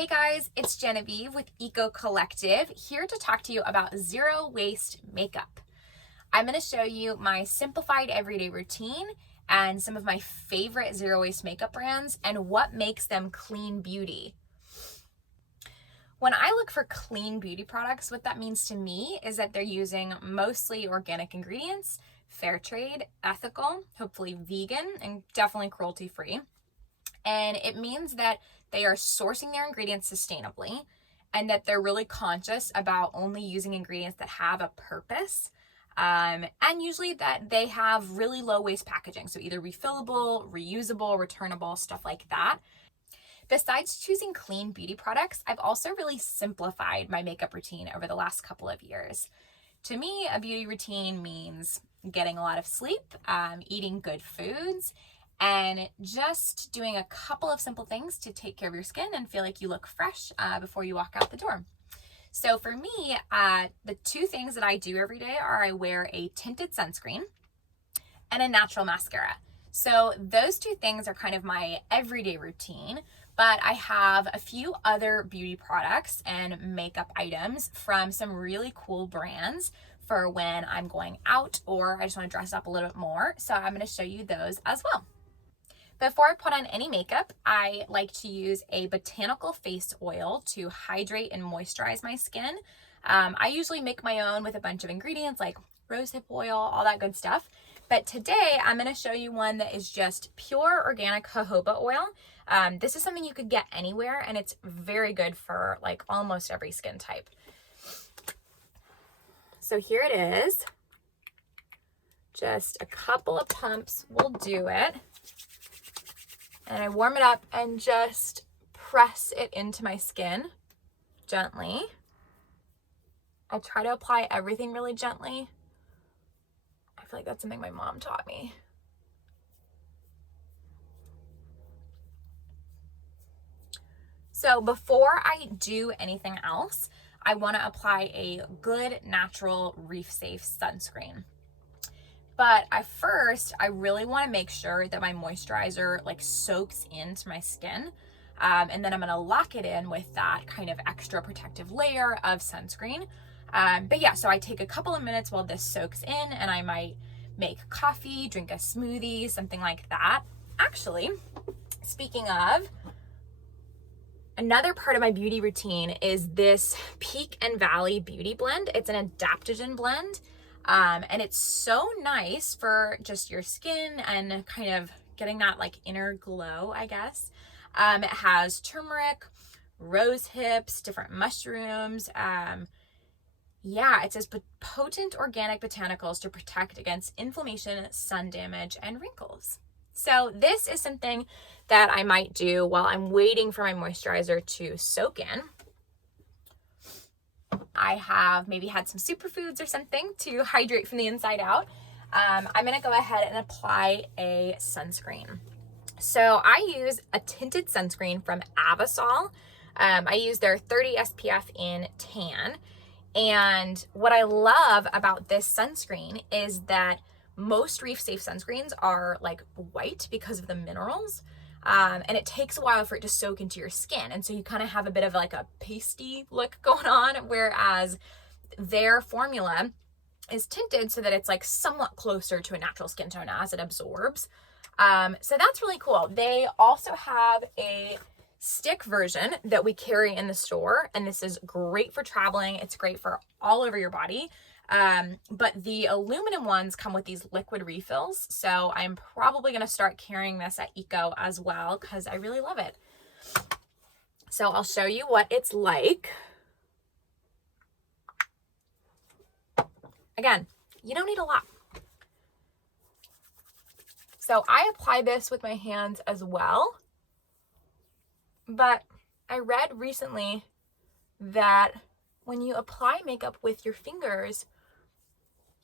Hey guys, it's Genevieve with Eco Collective, here to talk to you about zero waste makeup. I'm going to show you my simplified everyday routine and some of my favorite zero waste makeup brands and what makes them clean beauty. When I look for clean beauty products, what that means to me is that they're using mostly organic ingredients, fair trade, ethical, hopefully vegan, and definitely cruelty free. And it means that they are sourcing their ingredients sustainably and that they're really conscious about only using ingredients that have a purpose. And usually that they have really low waste packaging. So either refillable, reusable, returnable, stuff like that. Besides choosing clean beauty products, I've also really simplified my makeup routine over the last couple of years. To me, a beauty routine means getting a lot of sleep, eating good foods, and just doing a couple of simple things to take care of your skin and feel like you look fresh before you walk out the door. So for me, the two things that I do every day are I wear a tinted sunscreen and a natural mascara. So those two things are kind of my everyday routine, but I have a few other beauty products and makeup items from some really cool brands for when I'm going out or I just want to dress up a little bit more. So I'm going to show you those as well. Before I put on any makeup, I like to use a Botanical face oil to hydrate and moisturize my skin. I usually make my own with a bunch of ingredients like rosehip oil, all that good stuff. But today I'm going to show you one that is just pure organic jojoba oil. This is something you could get anywhere and it's very good for like almost every skin type. So here it is. Just a couple of pumps will do it. And I warm it up and just press it into my skin gently. I try to apply everything really gently. I feel like that's something my mom taught me. So before I do anything else, I want to apply a good natural reef safe sunscreen. But at first, I really want to make sure that my moisturizer like soaks into my skin. And then I'm going to lock it in with that kind of extra protective layer of sunscreen. But yeah, so I take a couple of minutes while this soaks in and I might make coffee, drink a smoothie, something like that. Actually, speaking of, another part of my beauty routine is this Peak and Valley Beauty Blend. It's an adaptogen blend. And it's so nice for just your skin and kind of getting that like inner glow, I guess. It has turmeric, rose hips, different mushrooms. It says potent organic botanicals to protect against inflammation, sun damage, and wrinkles. So this is something that I might do while I'm waiting for my moisturizer to soak in. I have maybe had some superfoods or something to hydrate from the inside out. I'm going to go ahead and apply a sunscreen. So I use a tinted sunscreen from Avasol. I use their 30 SPF in tan. And what I love about this sunscreen is that most reef safe sunscreens are like white because of the minerals. And it takes a while for it to soak into your skin. And so you kind of have a bit of like a pasty look going on, whereas their formula is tinted so that it's like somewhat closer to a natural skin tone as it absorbs. So that's really cool. They also have a stick version that we carry in the store. And this is great for traveling. It's great for all over your body. But the aluminum ones come with these liquid refills. So I'm probably going to start carrying this at Eco as well because I really love it. So I'll show you what it's like. Again, you don't need a lot. So I apply this with my hands as well. But I read recently that when you apply makeup with your fingers,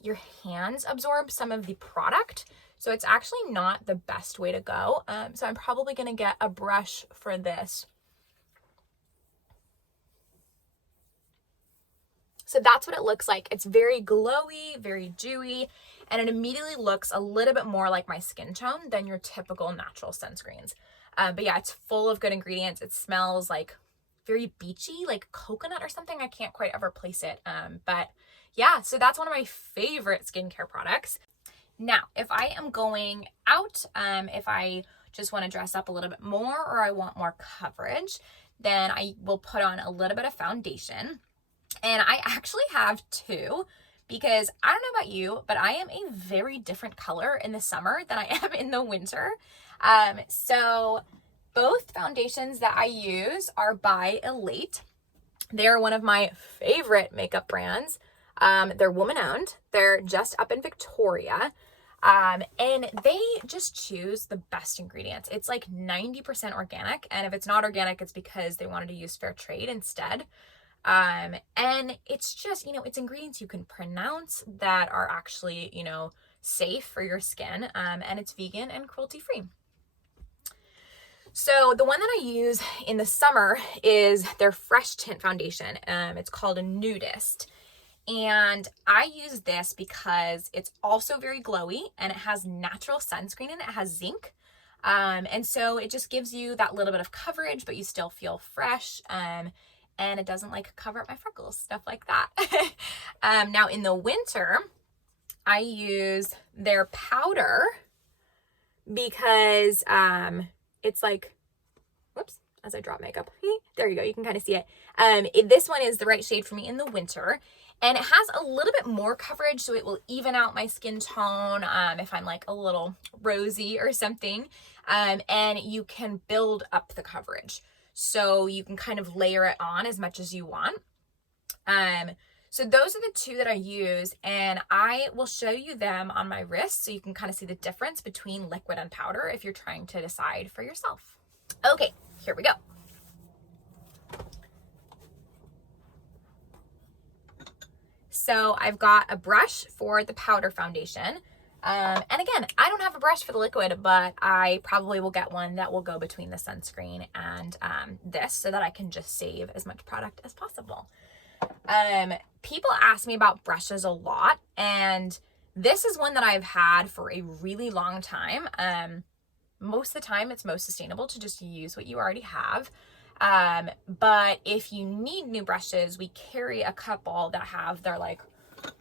your hands absorb some of the product. So it's actually not the best way to go. So I'm probably going to get a brush for this. So that's what it looks like. It's very glowy, very dewy, and it immediately looks a little bit more like my skin tone than your typical natural sunscreens. But yeah, it's full of good ingredients. It smells like very beachy, like coconut or something. I can't quite ever place it. But yeah, so that's one of my favorite skincare products. Now, if I am going out, if I just want to dress up a little bit more or I want more coverage, then I will put on a little bit of foundation. And I actually have two, because I don't know about you, but I am a very different color in the summer than I am in the winter. So both foundations that I use are by Elate. They're one of my favorite makeup brands. They're woman-owned. They're just up in Victoria. And they just choose the best ingredients. It's like 90% organic. And if it's not organic, it's because they wanted to use fair trade instead. And it's just, you know, it's ingredients you can pronounce that are actually, you know, safe for your skin. And it's vegan and cruelty free. So the one that I use in the summer is their Fresh Tint Foundation. It's called a Nudist. And I use this because it's also very glowy and it has natural sunscreen in it. It has zinc. And so it just gives you that little bit of coverage, but you still feel fresh. And it doesn't like cover up my freckles, stuff like that. Now in the winter, I use their powder because it's like, whoops, as I drop makeup. There you go, you can kind of see it. This one is the right shade for me in the winter. And it has a little bit more coverage, so it will even out my skin tone if I'm like a little rosy or something. And you can build up the coverage. So you can kind of layer it on as much as you want. So those are the two that I use, and I will show you them on my wrist so you can kind of see the difference between liquid and powder if you're trying to decide for yourself. Okay, here we go. So I've got a brush for the powder foundation. And again, I don't have a brush for the liquid, but I probably will get one that will go between the sunscreen and this so that I can just save as much product as possible. People ask me about brushes a lot, and this is one that I've had for a really long time. Most of the time it's most sustainable to just use what you already have. But if you need new brushes, we carry a couple that have, they're like,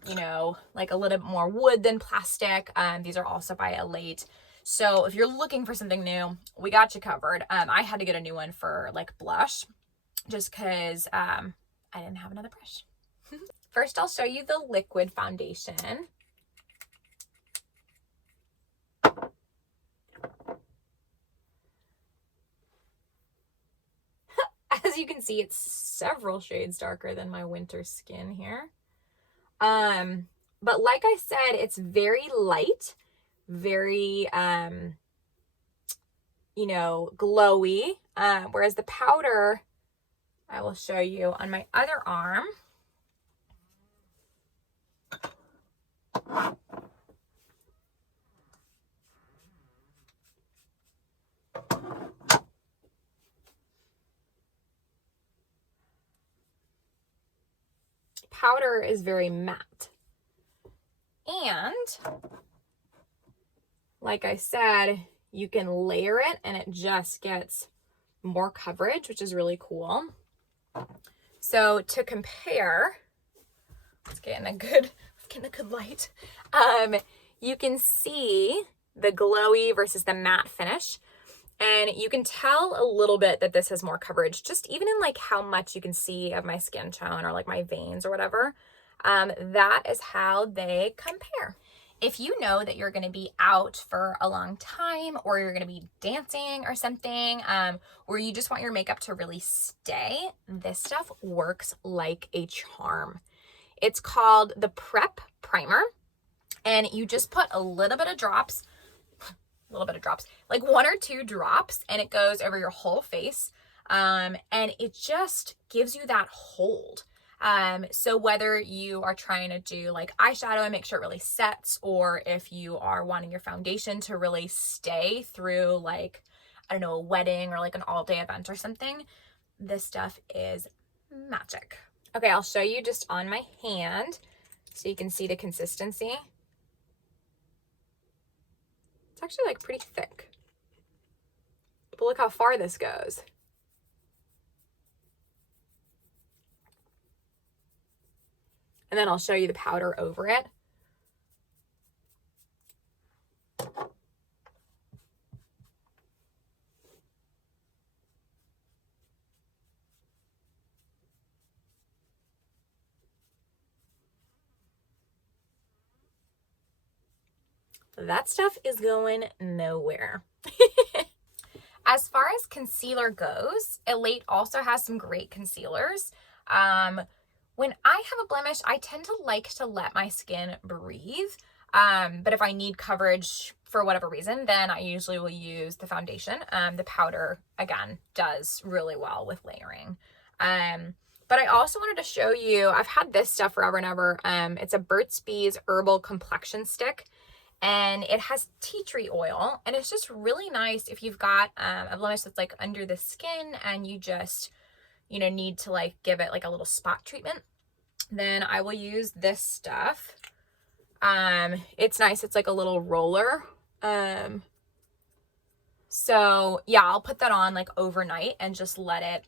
you know, like a little bit more wood than plastic. These are also by Elate. So if you're looking for something new, we got you covered. I had to get a new one for like blush just because I didn't have another brush. First, I'll show you the liquid foundation. As you can see, it's several shades darker than my winter skin here. But like I said, it's very light, very, you know, glowy. Whereas the powder, I will show you on my other arm. Powder is very matte. And like I said, you can layer it and it just gets more coverage, which is really cool. So to compare, let's get in a good light. You can see the glowy versus the matte finish. And you can tell a little bit that this has more coverage, just even in like how much you can see of my skin tone or like my veins or whatever. That is how they compare. If you know that you're going to be out for a long time, or you're going to be dancing or something, or you just want your makeup to really stay, this stuff works like a charm. It's called the Prep Primer, and you just put a little bit of drops, like 1 or 2 drops, and it goes over your whole face. And it just gives you that hold. So whether you are trying to do like eyeshadow and make sure it really sets, or if you are wanting your foundation to really stay through like, I don't know, a wedding or like an all-day event or something, this stuff is magic. Okay, I'll show you just on my hand so you can see the consistency. It's actually like pretty thick. But look how far this goes. and then I'll show you the powder over it. That stuff is going nowhere. As far as concealer goes, Elate also has some great concealers. When I have a blemish, I tend to like to let my skin breathe. But if I need coverage for whatever reason, then I usually will use the foundation. The powder, again, does really well with layering. But I also wanted to show you, I've had this stuff forever and ever. It's a Burt's Bees Herbal Complexion Stick. And it has tea tree oil, and it's just really nice if you've got a blemish that's like under the skin and you just, you know, need to like give it like a little spot treatment. Then I will use this stuff. It's nice. It's like a little roller. So yeah, I'll put that on like overnight and just let it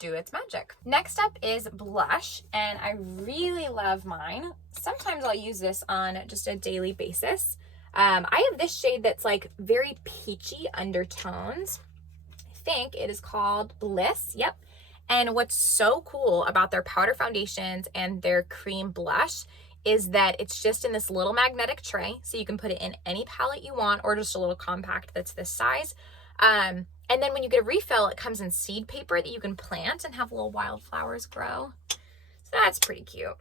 do its magic. Next up is blush, and I really love mine. Sometimes I'll use this on just a daily basis. I have this shade that's like very peachy undertones. I think it is called Bliss. Yep. And what's so cool about their powder foundations and their cream blush is that it's just in this little magnetic tray, so you can put it in any palette you want, or just a little compact that's this size. And then when you get a refill, it comes in seed paper that you can plant and have little wildflowers grow. So that's pretty cute.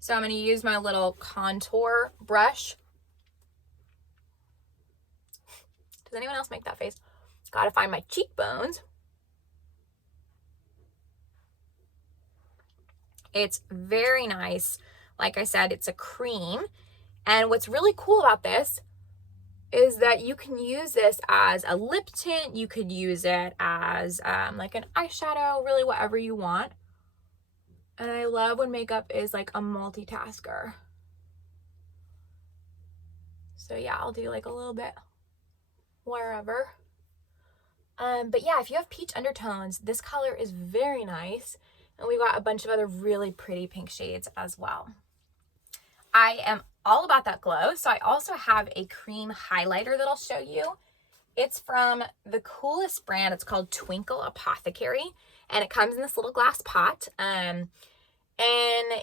So I'm going to use my little contour brush. Does anyone else make that face? Got to find my cheekbones. It's very nice. Like I said, it's a cream. And what's really cool about this is that you can use this as a lip tint. You could use it as like an eyeshadow, really whatever you want. And I love when makeup is like a multitasker. So yeah, I'll do like a little bit wherever. But yeah, if you have peach undertones, this color is very nice. And we've got a bunch of other really pretty pink shades as well. I am all about that glow. So I also have a cream highlighter that I'll show you. It's from the coolest brand. It's called Twinkle Apothecary. And it comes in this little glass pot. And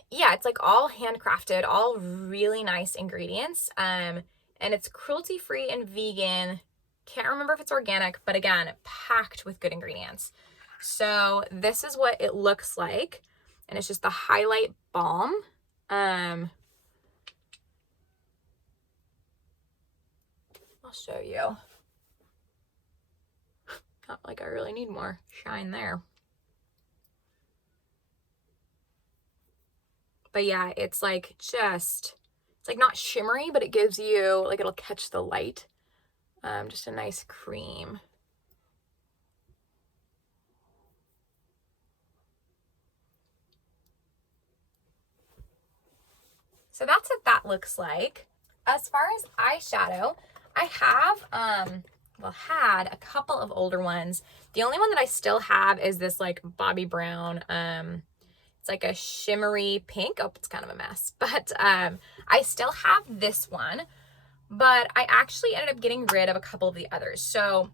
yeah, it's like all handcrafted, all really nice ingredients. And it's cruelty-free and vegan. Can't remember if it's organic, but again, packed with good ingredients. So this is what it looks like. And it's just the highlight balm. I'll show you. Not like I really need more shine there. But yeah, it's like just, it's like not shimmery, but it gives you, like it'll catch the light. Just a nice cream. So that's what that looks like. As far as eyeshadow, I have, had a couple of older ones. The only one that I still have is this like Bobbi Brown, it's like a shimmery pink. Oh, it's kind of a mess, but I still have this one, but I actually ended up getting rid of a couple of the others. So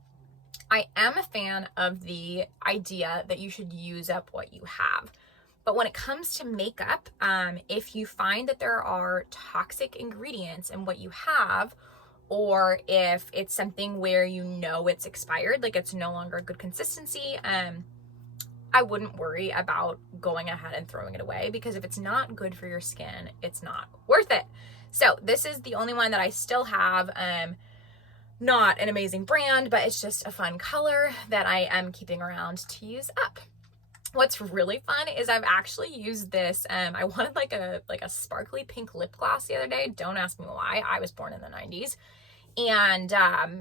I am a fan of the idea that you should use up what you have. But when it comes to makeup, if you find that there are toxic ingredients in what you have, or if it's something where you know it's expired, like it's no longer a good consistency, I wouldn't worry about going ahead and throwing it away, because if it's not good for your skin, it's not worth it. So this is the only one that I still have. Not an amazing brand, but it's just a fun color that I am keeping around to use up. What's really fun is I've actually used this. I wanted like a sparkly pink lip gloss the other day. Don't ask me why. I was born in the 90s. And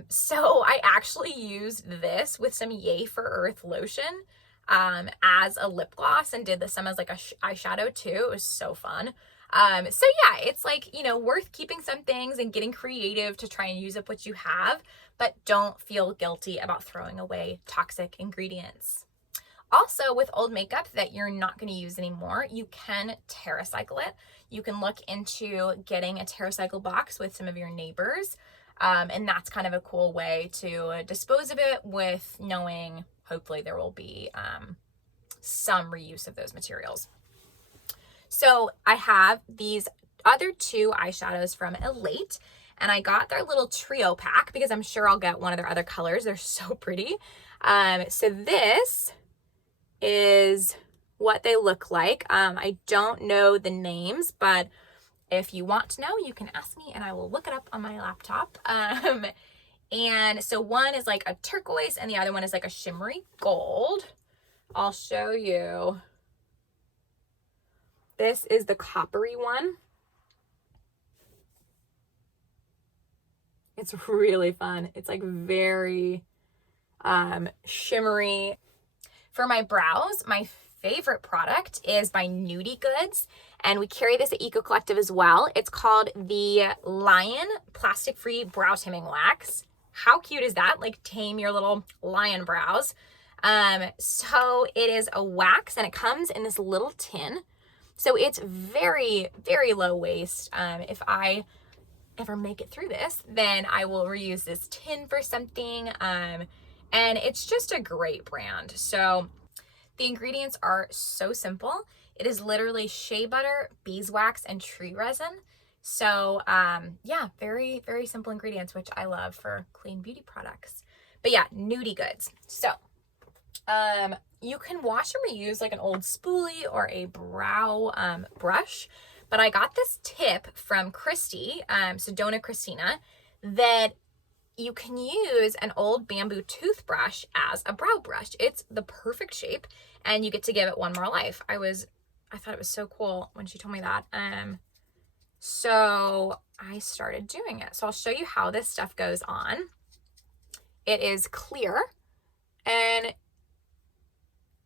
so I actually used this with some Yay for Earth lotion as a lip gloss, and did some as like a eyeshadow too. It was so fun. So yeah, it's like, you know, worth keeping some things and getting creative to try and use up what you have, but don't feel guilty about throwing away toxic ingredients. Also, with old makeup that you're not going to use anymore, you can TerraCycle it. You can look into getting a TerraCycle box with some of your neighbors. And that's kind of a cool way to dispose of it with knowing hopefully there will be some reuse of those materials. So I have these other two eyeshadows from Elate, and I got their little trio pack because I'm sure I'll get one of their other colors. They're so pretty. So this is what they look like. I don't know the names, but if you want to know, you can ask me and I will look it up on my laptop. And so one is like a turquoise and the other one is like a shimmery gold. I'll show you. This is the coppery one. It's really fun. It's like very shimmery. For my brows, my favorite product is by Nudi Goods, and we carry this at Eco Collective as well. It's called the Lion Plastic-Free Brow Taming Wax. How cute is that? Like tame your little lion brows. So it is a wax and it comes in this little tin. So it's very, very low waste. If I ever make it through this, then I will reuse this tin for something. And it's just a great brand. So the ingredients are so simple. It is literally shea butter, beeswax, and tree resin. So yeah, very, very simple ingredients, which I love for clean beauty products. But yeah, Nudi Goods. So you can wash and reuse like an old spoolie or a brow brush. But I got this tip from Christy, Sedona Christina, that you can use an old bamboo toothbrush as a brow brush. It's the perfect shape and you get to give it one more life. I thought it was so cool when she told me that. So I started doing it. So I'll show you how this stuff goes on. It is clear and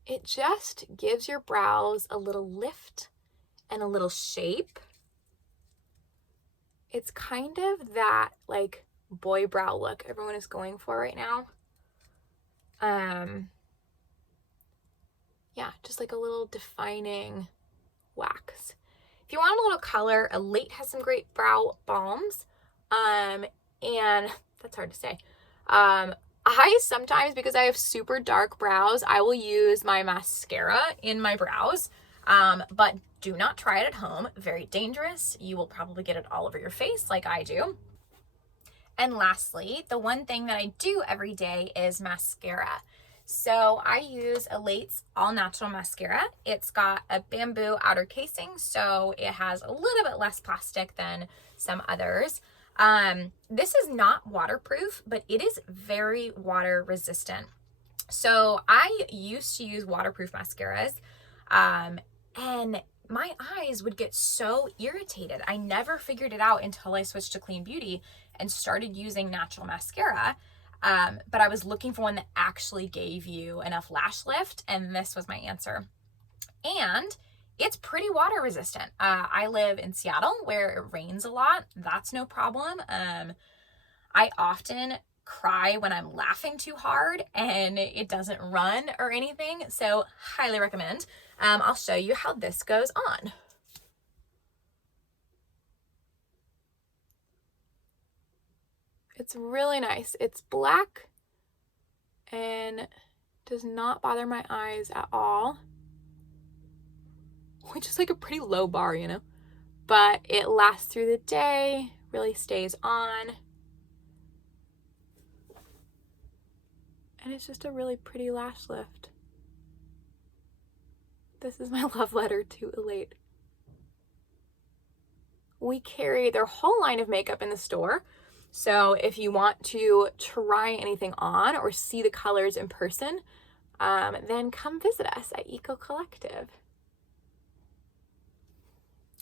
it just gives your brows a little lift and a little shape. It's kind of that like boy brow look everyone is going for right now. Yeah, just like a little defining wax. If you want a little color, Elate has some great brow balms. And that's hard to say. I sometimes, because I have super dark brows, I will use my mascara in my brows. But do not try it at home. Very dangerous. You will probably get it all over your face like I do. And lastly, the one thing that I do every day is mascara. So I use Elate's all natural mascara. It's got a bamboo outer casing, so it has a little bit less plastic than some others. This is not waterproof, but it is very water resistant. So I used to use waterproof mascaras, and my eyes would get so irritated. I never figured it out until I switched to clean beauty and started using natural mascara. But I was looking for one that actually gave you enough lash lift, and this was my answer. And it's pretty water resistant. I live in Seattle where it rains a lot. That's no problem. I often cry when I'm laughing too hard and it doesn't run or anything. So highly recommend. I'll show you how this goes on. It's really nice. It's black and does not bother my eyes at all, which is like a pretty low bar, you know, but it lasts through the day, really stays on. And it's just a really pretty lash lift. This is my love letter to Elate. We carry their whole line of makeup in the store. So if you want to try anything on or see the colors in person, then come visit us at Eco Collective.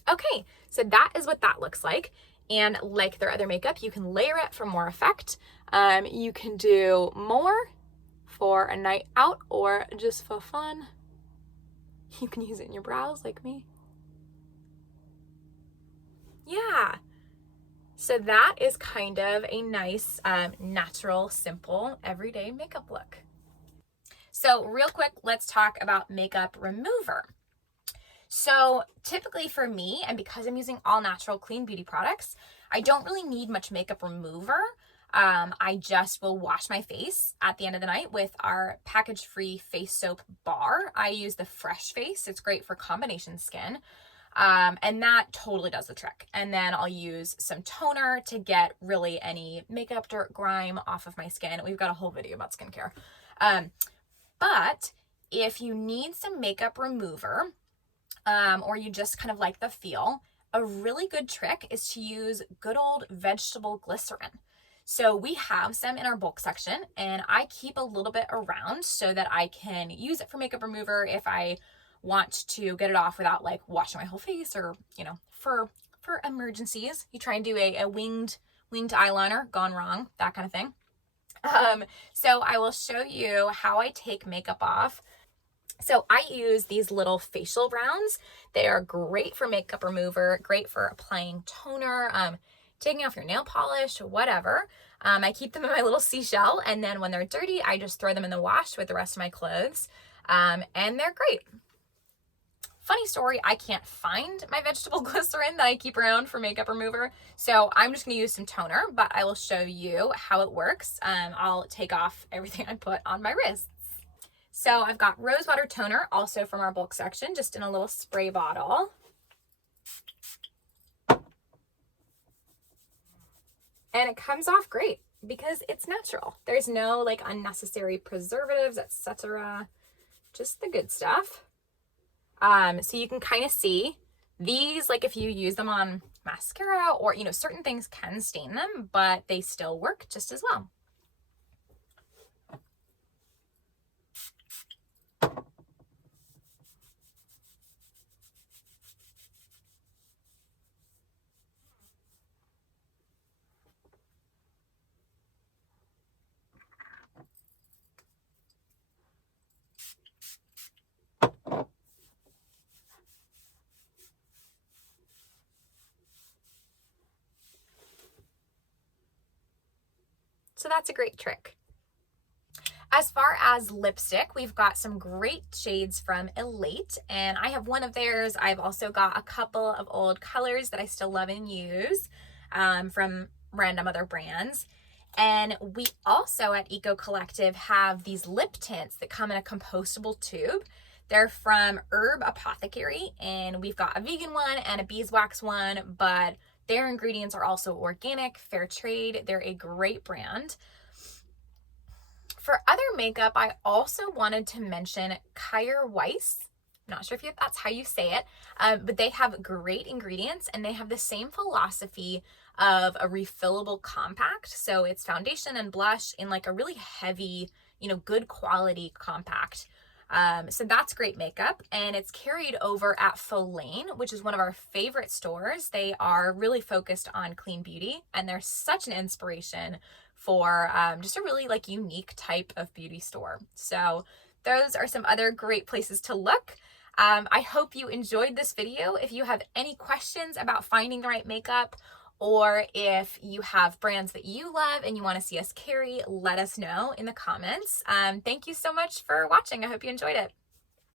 Okay, so that is what that looks like. And like their other makeup, you can layer it for more effect. You can do more for a night out or just for fun. You can use it in your brows like me. Yeah. So that is kind of a nice, natural, simple, everyday makeup look. So real quick, let's talk about makeup remover. So typically for me, and because I'm using all natural clean beauty products, I don't really need much makeup remover. I just will wash my face at the end of the night with our package-free face soap bar. I use the Fresh Face. It's great for combination skin. And that totally does the trick. And then I'll use some toner to get really any makeup, dirt, grime off of my skin. We've got a whole video about skincare. But if you need some makeup remover, or you just kind of like the feel, a really good trick is to use good old vegetable glycerin. So we have some in our bulk section, and I keep a little bit around so that I can use it for makeup remover if I want to get it off without like washing my whole face, or, you know, for emergencies. You try and do a winged eyeliner gone wrong, that kind of thing. So I will show you how I take makeup off. So I use these little facial rounds. They are great for makeup remover, great for applying toner, taking off your nail polish, whatever. I keep them in my little seashell, and then when they're dirty, I just throw them in the wash with the rest of my clothes, and they're great. Funny story, I can't find my vegetable glycerin that I keep around for makeup remover, so I'm just going to use some toner, but I will show you how it works. I'll take off everything I put on my wrists. So I've got rosewater toner, also from our bulk section, just in a little spray bottle. And it comes off great because it's natural. There's no like unnecessary preservatives, etc. Just the good stuff. So you can kind of see these, like if you use them on mascara or, you know, certain things can stain them, but they still work just as well. So that's a great trick. As far as lipstick, we've got some great shades from Elate, and I have one of theirs. I've also got a couple of old colors that I still love and use from random other brands. And we also at Eco Collective have these lip tints that come in a compostable tube. They're from Urb Apothecary, and we've got a vegan one and a beeswax one, but their ingredients are also organic, fair trade. They're a great brand. For other makeup, I also wanted to mention Kjaer Weis. I'm not sure if that's how you say it, but they have great ingredients, and they have the same philosophy of a refillable compact. So it's foundation and blush in like a really heavy, you know, good quality compact. So that's great makeup, and it's carried over at Faulane, which is one of our favorite stores. They are really focused on clean beauty, and they're such an inspiration for just a really like unique type of beauty store. So those are some other great places to look. I hope you enjoyed this video. If you have any questions about finding the right makeup, or if you have brands that you love and you want to see us carry, let us know in the comments. Thank you so much for watching. I hope you enjoyed it.